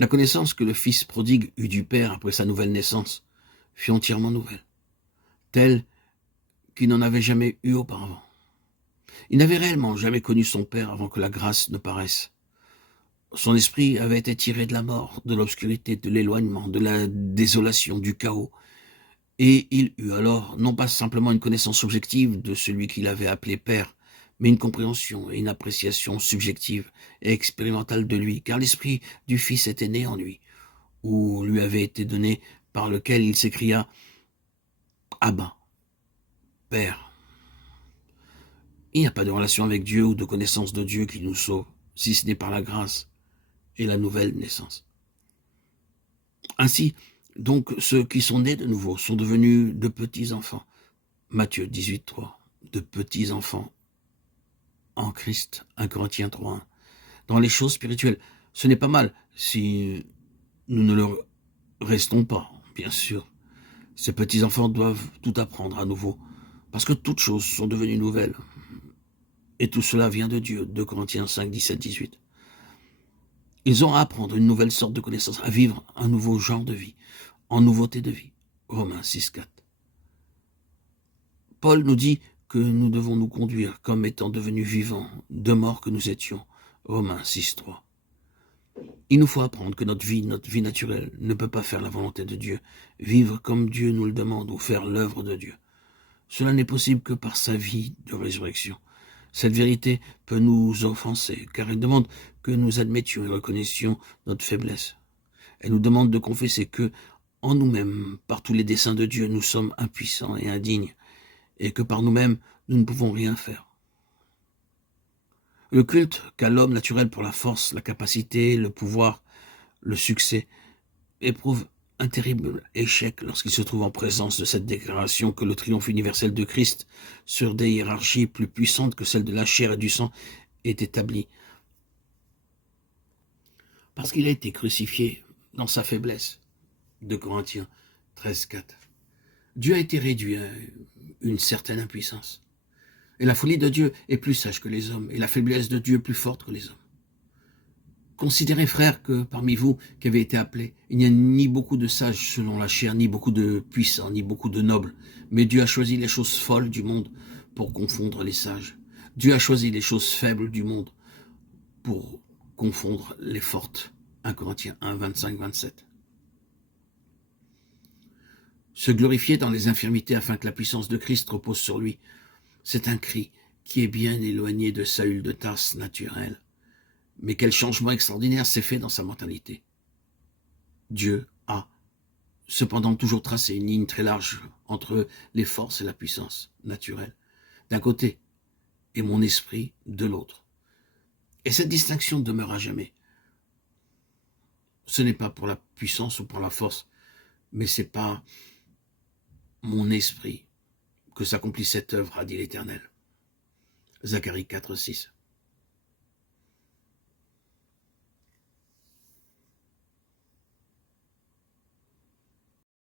La connaissance que le fils prodigue eut du Père après sa nouvelle naissance fut entièrement nouvelle, telle qu'il n'en avait jamais eu auparavant. Il n'avait réellement jamais connu son Père avant que la grâce ne paraisse. Son esprit avait été tiré de la mort, de l'obscurité, de l'éloignement, de la désolation, du chaos, et il eut alors non pas simplement une connaissance objective de celui qu'il avait appelé Père, mais une compréhension et une appréciation subjective et expérimentale de lui, car l'esprit du Fils était né en lui, ou lui avait été donné, par lequel il s'écria « Abba, Père ». Il n'y a pas de relation avec Dieu ou de connaissance de Dieu qui nous sauve, si ce n'est par la grâce et la nouvelle naissance. Ainsi, donc, ceux qui sont nés de nouveau sont devenus de petits enfants. Matthieu 18, 3. De petits enfants en Christ. 1 Corinthiens 3, 1. Dans les choses spirituelles, ce n'est pas mal si nous ne le restons pas, bien sûr. Ces petits enfants doivent tout apprendre à nouveau, parce que toutes choses sont devenues nouvelles. Et tout cela vient de Dieu. 2 Corinthiens 5, 17, 18. Ils ont à apprendre une nouvelle sorte de connaissance, à vivre un nouveau genre de vie, en nouveauté de vie. Romains 6, 4. Paul nous dit que nous devons nous conduire comme étant devenus vivants, de mort que nous étions. Romains 6, 3. Il nous faut apprendre que notre vie naturelle, ne peut pas faire la volonté de Dieu, vivre comme Dieu nous le demande ou faire l'œuvre de Dieu. Cela n'est possible que par sa vie de résurrection. Cette vérité peut nous offenser, car elle demande que nous admettions et reconnaissions notre faiblesse. Elle nous demande de confesser que, en nous-mêmes, par tous les desseins de Dieu, nous sommes impuissants et indignes, et que par nous-mêmes, nous ne pouvons rien faire. Le culte qu'a l'homme naturel pour la force, la capacité, le pouvoir, le succès, éprouve un terrible échec lorsqu'il se trouve en présence de cette déclaration que le triomphe universel de Christ sur des hiérarchies plus puissantes que celles de la chair et du sang est établi. Parce qu'il a été crucifié dans sa faiblesse. 2 Corinthiens 13, 4. Dieu a été réduit à une certaine impuissance. Et la folie de Dieu est plus sage que les hommes, et la faiblesse de Dieu plus forte que les hommes. Considérez, frères, que parmi vous qui avez été appelés, il n'y a ni beaucoup de sages selon la chair, ni beaucoup de puissants, ni beaucoup de nobles, mais Dieu a choisi les choses folles du monde pour confondre les sages. Dieu a choisi les choses faibles du monde pour confondre les fortes. 1 Corinthiens 1, 25, 27. Se glorifier dans les infirmités afin que la puissance de Christ repose sur lui, c'est un cri qui est bien éloigné de Saül de Tarse naturel. Mais quel changement extraordinaire s'est fait dans sa mentalité. Dieu a cependant toujours tracé une ligne très large entre les forces et la puissance naturelle, d'un côté, et mon esprit de l'autre. Et cette distinction demeure à jamais. Ce n'est pas pour la puissance ou pour la force, mais c'est pas mon esprit que s'accomplit cette œuvre, a dit l'Éternel. Zacharie 4, 6.